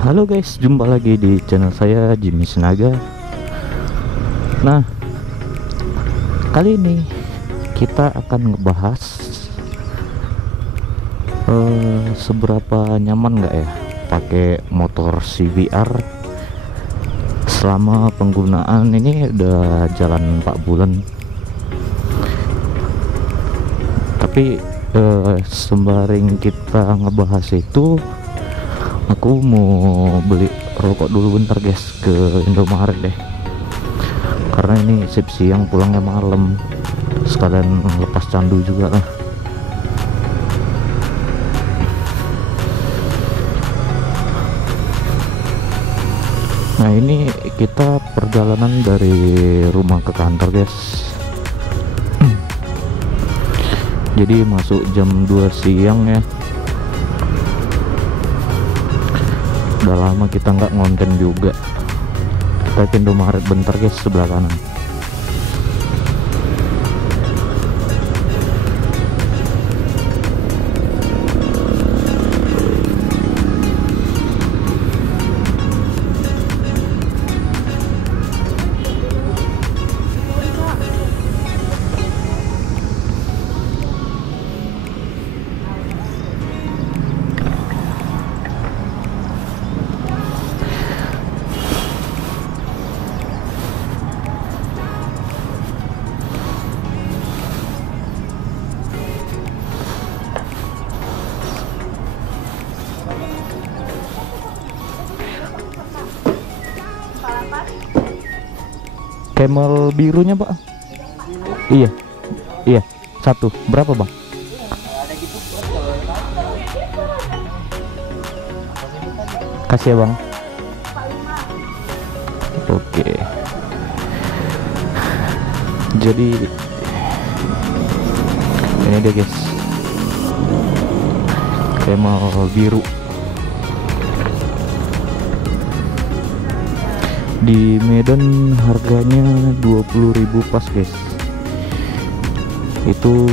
Halo guys, jumpa lagi di channel saya Jimmy Senaga. Nah, kali ini kita akan ngebahas seberapa nyaman nggak ya pakai motor CBR selama penggunaan. Ini udah jalan 4 bulan, tapi sembari kita ngebahas itu, aku mau beli rokok dulu bentar guys ke Indomaret deh, karena ini sip siang pulangnya malam, sekalian lepas candu juga lah. Nah, ini kita perjalanan dari rumah ke kantor guys. Jadi masuk jam 2 siang ya. Udah lama kita nggak ngonten juga. Kita ke Indomaret bentar guys, sebelah kanan. Camel birunya pak? Iya, iya, satu. Berapa bang? Kasih ya bang. Oke. Jadi ini dia guys, Camel biru. Di Medan harganya 20.000 pas guys. Itu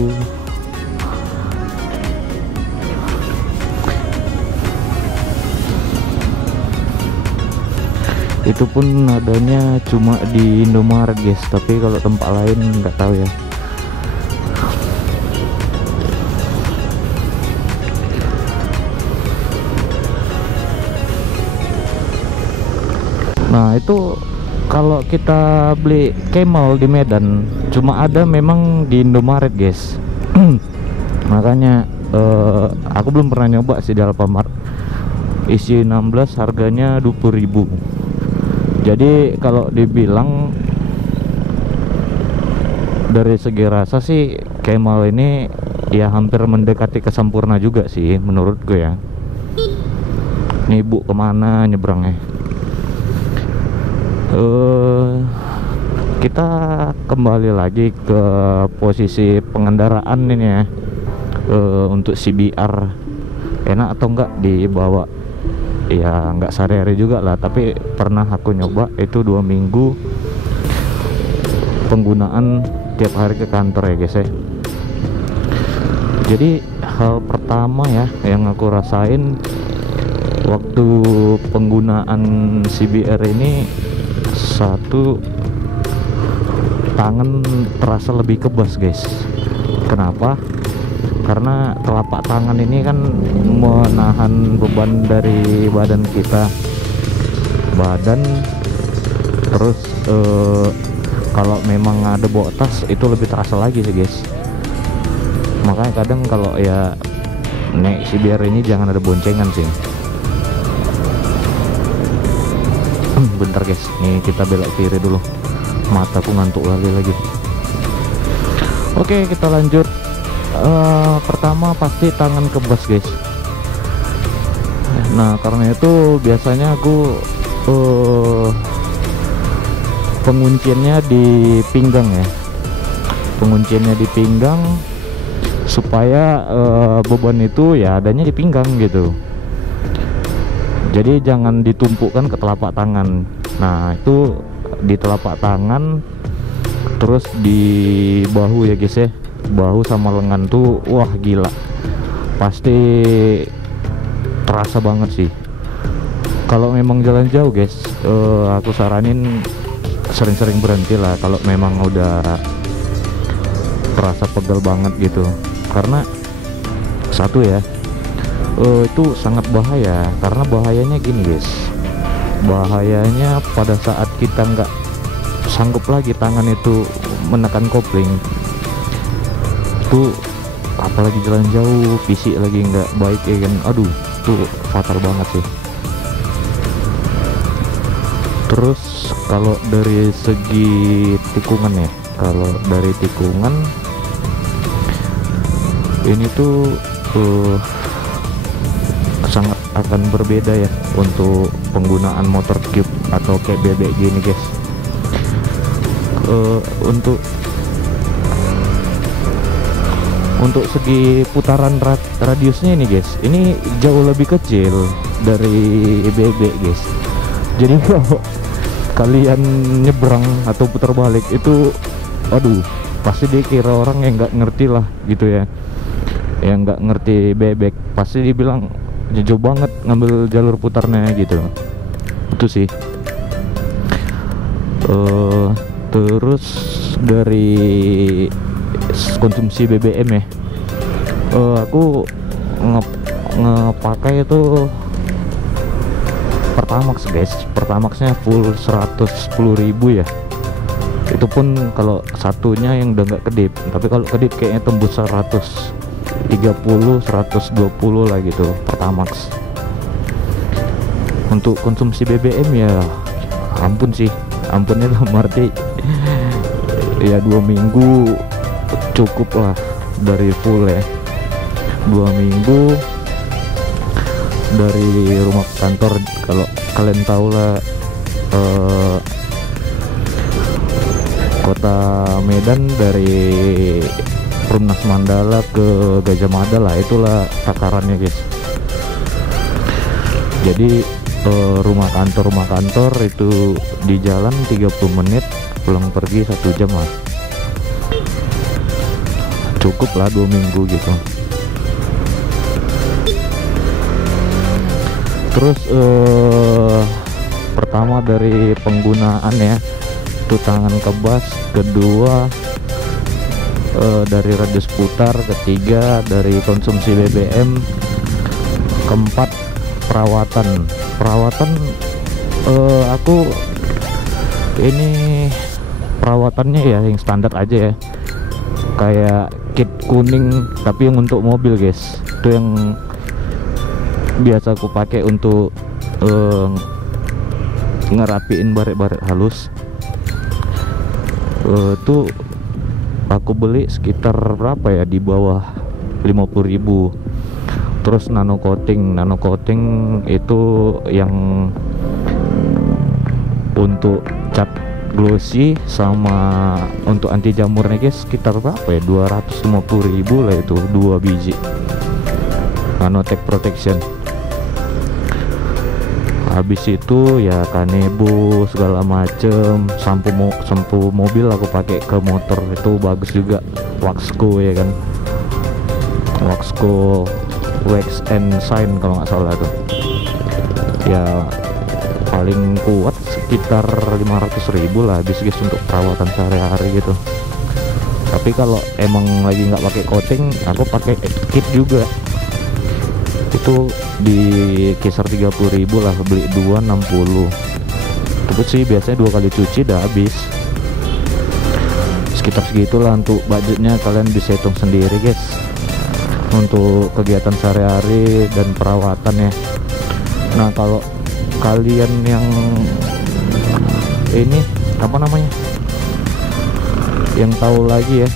pun adanya cuma di Indomaret guys, tapi kalau tempat lain nggak tahu ya. Nah, itu kalau kita beli Camel di Medan cuma ada memang di Indomaret guys. Makanya aku belum pernah nyoba sih di Alfamart. Isi 16 harganya 20.000. Jadi kalau dibilang dari segi rasa sih Camel ini ya hampir mendekati kesempurna juga sih menurutku ya. Nih bu, kemana nyebrangnya? Kita kembali lagi ke posisi pengendaraan ini ya. Untuk CBR enak atau enggak dibawa? Ya nggak sehari-hari juga lah, tapi pernah aku nyoba itu 2 minggu penggunaan tiap hari ke kantor ya guys ya. Jadi hal pertama ya yang aku rasain waktu penggunaan CBR ini, satu, tangan terasa lebih kebas guys. Kenapa? Karena telapak tangan ini kan menahan beban dari badan kita, terus kalau memang ada bawa tas itu lebih terasa lagi sih guys. Makanya kadang kalau ya naik CBR ini jangan ada boncengan sih. Bentar guys, nih kita belok kiri dulu, mataku ngantuk lagi. Oke, kita lanjut. Pertama pasti tangan kebas guys. Nah, karena itu biasanya aku pengunciannya di pinggang ya, supaya beban itu ya adanya di pinggang gitu. Jadi jangan ditumpukkan ke telapak tangan. Nah, itu di telapak tangan, terus di bahu ya guys ya. Bahu sama lengan tuh wah gila, pasti terasa banget sih. Kalau memang jalan jauh guys, aku saranin sering-sering berhenti lah kalau memang udah terasa pegel banget gitu. Karena satu ya, itu sangat bahaya. Karena bahayanya gini guys, bahayanya pada saat kita nggak sanggup lagi tangan itu menekan kopling itu, apalagi jalan jauh, fisik lagi nggak baik ya kan, aduh itu fatal banget sih. Terus kalau dari segi tikungan ya, kalau dari tikungan ini tuh sangat akan berbeda ya untuk penggunaan motor cube atau kayak bebek gini guys. Untuk segi putaran radiusnya ini guys, ini jauh lebih kecil dari bebek guys. Jadi kalau kalian nyebrang atau putar balik itu, aduh, pasti dikira orang yang nggak ngerti lah gitu ya, yang nggak ngerti bebek, pasti dibilang jauh banget ngambil jalur putarnya gitu. Itu sih. Terus dari konsumsi BBM ya, aku ngepakai itu Pertamax guys. Pertamaxnya full 110.000 ya. Itu pun kalau satunya yang udah nggak kedip, tapi kalau kedip kayaknya tembus 130 120 lah gitu Pertamax. Untuk konsumsi BBM ya ampun sih, ampunnya dalam arti ya 2 minggu cukup lah dari full ya. 2 minggu dari rumah ke kantor. Kalau kalian tahu lah, kota Medan dari Perumnas Mandala ke Gajah Mada lah, itulah takarannya guys. Jadi rumah kantor itu di jalan 30 menit, pulang pergi 1 jam lah, cukup lah 2 minggu gitu. Terus pertama dari penggunaan ya, itu tangan kebas. Kedua dari radius putar. Ketiga dari konsumsi BBM. Keempat perawatan. Aku ini perawatannya ya yang standar aja ya, kayak kit kuning tapi yang untuk mobil guys. Itu yang biasa aku pakai untuk ngerapiin baret-baret halus. Tuh aku beli sekitar berapa ya, di bawah 50.000. Terus nano coating itu yang untuk cat glossy sama untuk anti jamurnya guys, sekitar berapa ya, 250.000 lah itu 2 biji nanotech protection. Habis itu ya Kanebo segala macem, sampo mobil aku pakai ke motor, itu bagus juga. Waxco ya kan, Waxco Wax and Shine kalau nggak salah tuh ya. Paling kuat sekitar 500.000 lah habis guys untuk perawatan sehari-hari gitu. Tapi kalau emang lagi nggak pakai coating, aku pakai kit juga, itu di kisar 30.000 lah, beli 2 60. Itu sih biasanya 2 kali cuci udah habis, sekitar segitulah. Untuk budgetnya kalian bisa hitung sendiri guys, untuk kegiatan sehari-hari dan perawatannya. Nah kalau kalian yang ini apa namanya, yang tahu lagi ya,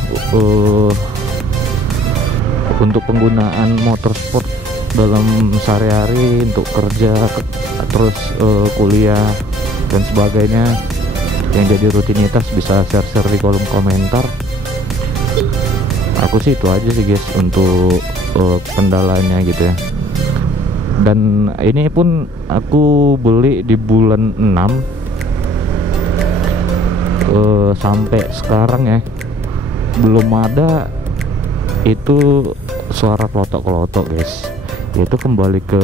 untuk penggunaan motorsport dalam sehari-hari untuk kerja, terus kuliah dan sebagainya yang jadi rutinitas, bisa share-share di kolom komentar. Aku sih itu aja sih guys untuk kendalanya gitu ya. Dan ini pun aku beli di bulan 6, sampai sekarang ya belum ada itu suara klotok-klotok guys. Itu kembali ke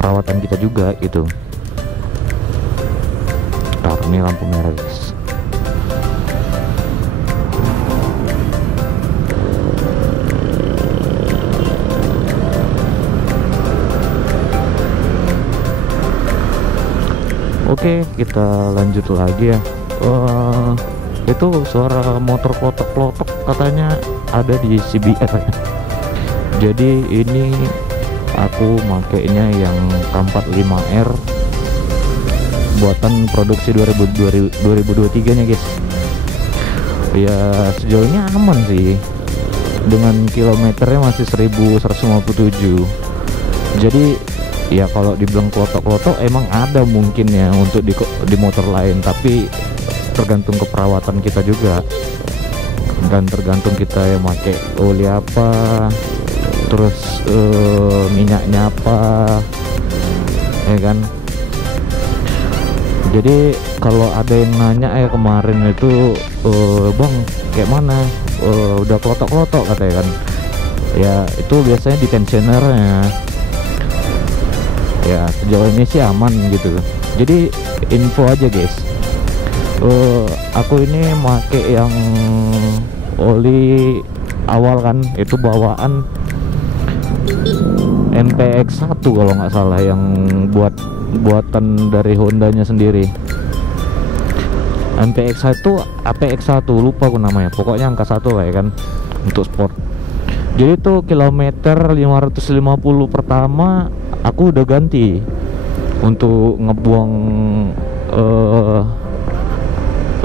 perawatan kita juga gitu. Taruh nih lampu merah guys. Oke, kita lanjut lagi ya. Itu suara motor klotok-klotok katanya ada di CBR. Jadi ini aku makainya yang K45R buatan produksi 2023 nya guys. Ya sejauh ini aman sih, dengan kilometernya masih 1157. Jadi ya kalau dibilang klotok-klotok emang ada mungkin ya untuk di motor lain, tapi tergantung keperawatan kita juga, dan tergantung kita yang pakai oli apa, terus minyaknya apa, ya kan. Jadi kalau ada yang nanya kemarin itu, bang kayak mana, udah klotok-klotok katanya kan, ya itu biasanya di tensionernya. Ya sejauh ini sih aman gitu. Jadi info aja guys, aku ini make yang oli awal kan, itu bawaan MPX1 kalau nggak salah, yang buatan dari Hondanya sendiri. MPX1 APX1 lupa aku namanya, pokoknya angka 1 lah ya kan, untuk sport. Jadi tuh kilometer 550 pertama aku udah ganti untuk ngebuang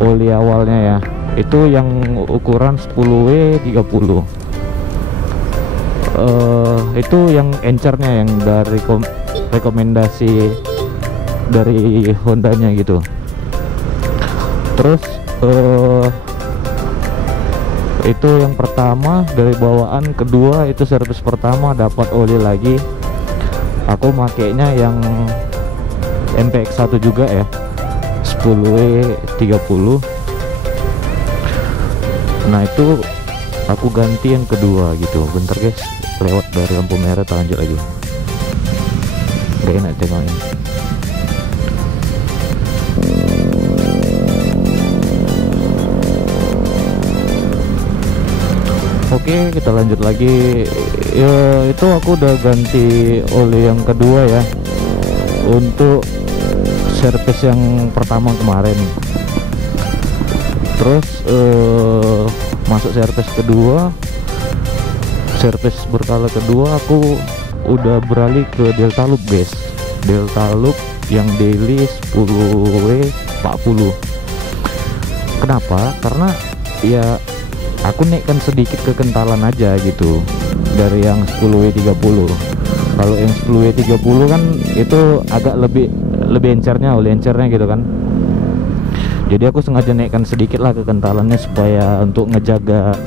oli awalnya ya. Itu yang ukuran 10W 30. Itu yang encernya yang dari rekomendasi dari Hondanya gitu. Terus itu yang pertama dari bawaan, kedua itu servis pertama dapat oli lagi. Aku makainya yang MPX1 juga ya, 10W 30. Nah itu aku ganti yang kedua gitu. Bentar guys, lewat dari lampu merah, kita lanjut lagi. Gak enak tengoknya. Oke, kita lanjut lagi. Ya, itu aku udah ganti oli yang kedua ya, untuk servis yang pertama kemarin. Terus masuk servis kedua, servis berkala kedua, aku udah beralih ke Delta Loop guys. Delta Loop yang daily 10W 40. Kenapa? Karena ya aku naikkan sedikit kekentalan aja gitu dari yang 10W 30. Kalau yang 10W 30 kan itu agak lebih encernya, oli encernya gitu kan. Jadi aku sengaja naikkan sedikit lah kekentalannya supaya untuk ngejaga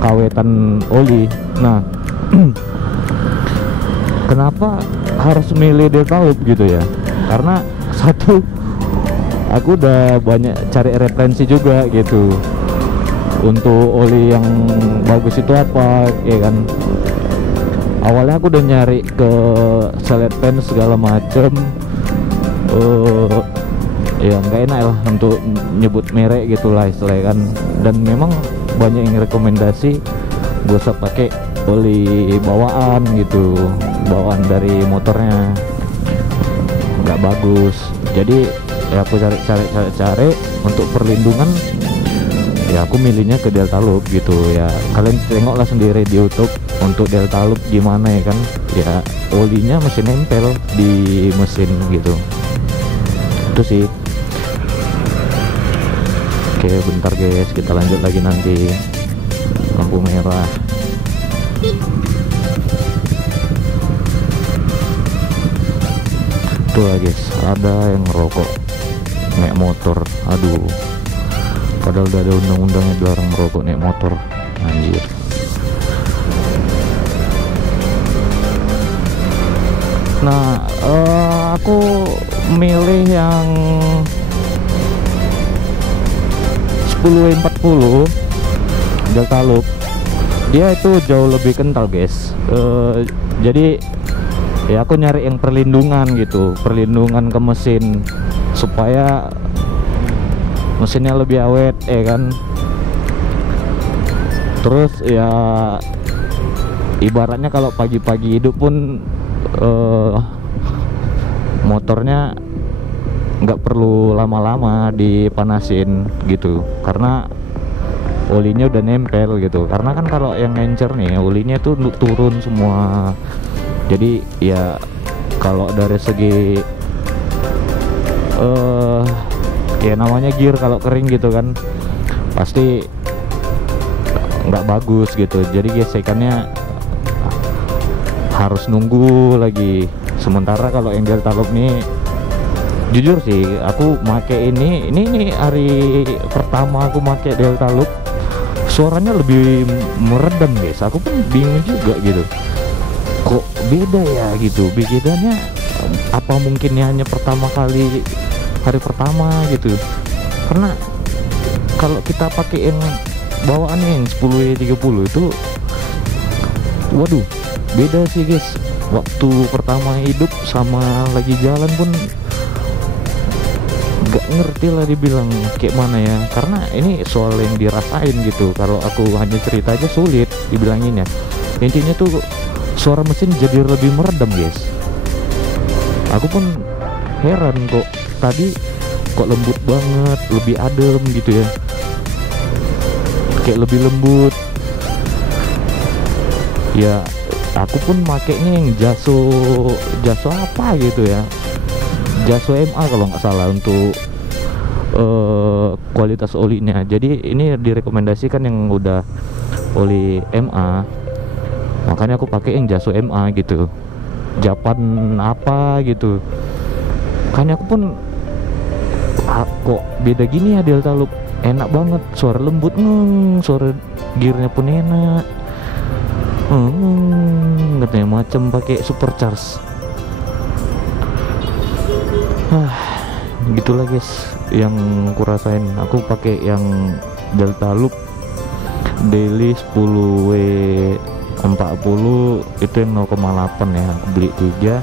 kawetan oli. Nah kenapa harus milih Delta Loop gitu ya? Karena satu, aku udah banyak cari referensi juga gitu untuk oli yang bagus itu apa, ya kan. Awalnya aku udah nyari ke Select Pen segala macem, ya nggak enak lah untuk nyebut merek gitulah istilahnya kan. Dan memang banyak yang rekomendasi gue usah pakai oli bawaan gitu, bawaan dari motornya nggak bagus. Jadi ya aku cari untuk perlindungan, ya aku milihnya ke Delta Loop gitu ya. Kalian tengoklah sendiri di YouTube untuk Delta Loop gimana ya kan. Ya olinya masih nempel di mesin gitu. Itu sih. Oke bentar guys, kita lanjut lagi nanti. Lampu merah. Tuh lah guys, ada yang ngerokok naik motor. Aduh, padahal udah ada undang-undangnya dilarang merokok naik motor, anjir. Nah aku milih yang 10W 40 Delta Loop. Dia itu jauh lebih kental guys. Jadi ya aku nyari yang perlindungan gitu, perlindungan ke mesin supaya mesinnya lebih awet kan. Terus ya ibaratnya kalau pagi-pagi hidup pun motornya nggak perlu lama-lama dipanasin gitu, karena olinya udah nempel gitu. Karena kan kalau yang ngencer nih olinya tuh turun semua. Jadi ya kalau dari segi ya namanya gear kalau kering gitu kan pasti nggak bagus gitu. Jadi gesekannya harus nunggu lagi. Sementara kalau yang Deltaloop nih, jujur sih aku make ini hari pertama aku make Deltaloop, suaranya lebih meredam guys. Aku pun bingung juga gitu, kok beda ya gitu. Bedanya apa mungkin hanya pertama kali, hari pertama gitu. Karena kalau kita pakai yang bawaan yang 10W30 itu, waduh beda sih guys. Waktu pertama hidup sama lagi jalan pun gak ngerti lah dibilang kayak mana ya, karena ini soal yang dirasain gitu. Kalau aku hanya cerita aja sulit dibilangin ya. Intinya tuh suara mesin jadi lebih meredam guys. Aku pun heran kok tadi kok lembut banget, lebih adem gitu ya, kayak lebih lembut ya. Aku pun makainya yang Jaso apa gitu ya, Jaso MA kalau nggak salah untuk kualitas olinya. Jadi ini direkomendasikan yang udah oli MA, makanya aku pakai yang Jaso MA gitu, Japan apa gitu. Makanya aku pun kok beda gini ya Deltaloop, enak banget, suara lembut, suara gearnya pun enak, katanya macam pakai supercharge. Gitulah guys yang kurasain. Aku pakai yang Deltaloop daily 10W40 itu yang 0,8 ya, aku beli 3.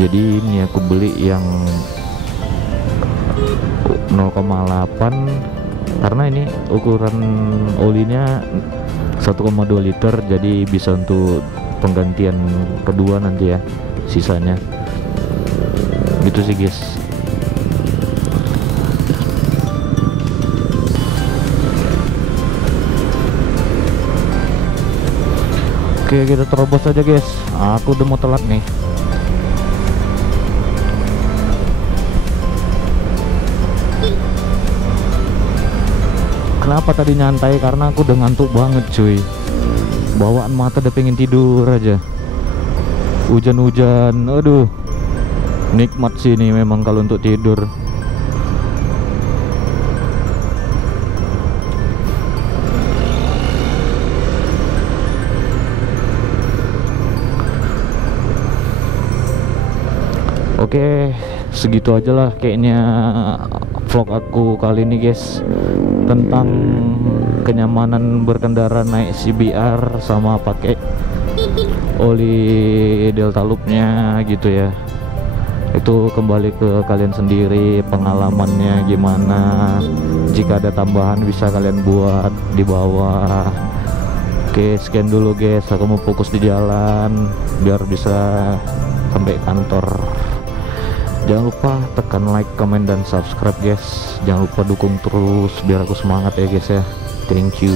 Jadi ini aku beli yang 0,8 karena ini ukuran olinya 1,2 liter, jadi bisa untuk penggantian kedua nanti ya sisanya. Gitu sih guys. Oke, kita terobos aja guys, aku udah mau telat nih. Kenapa tadi nyantai? Karena aku udah ngantuk banget cuy, bawaan mata udah pengen tidur aja. Hujan-hujan, aduh nikmat sih ini memang kalau untuk tidur. Oke, segitu aja lah kayaknya vlog aku kali ini guys, tentang kenyamanan berkendara naik CBR sama pakai oli Deltaloopnya gitu ya. Itu kembali ke kalian sendiri, pengalamannya gimana. Jika ada tambahan bisa kalian buat di bawah. Oke, sekian dulu guys, aku mau fokus di jalan biar bisa sampai kantor. Jangan lupa tekan like, comment, dan subscribe guys. Jangan lupa dukung terus biar aku semangat ya guys ya. Thank you.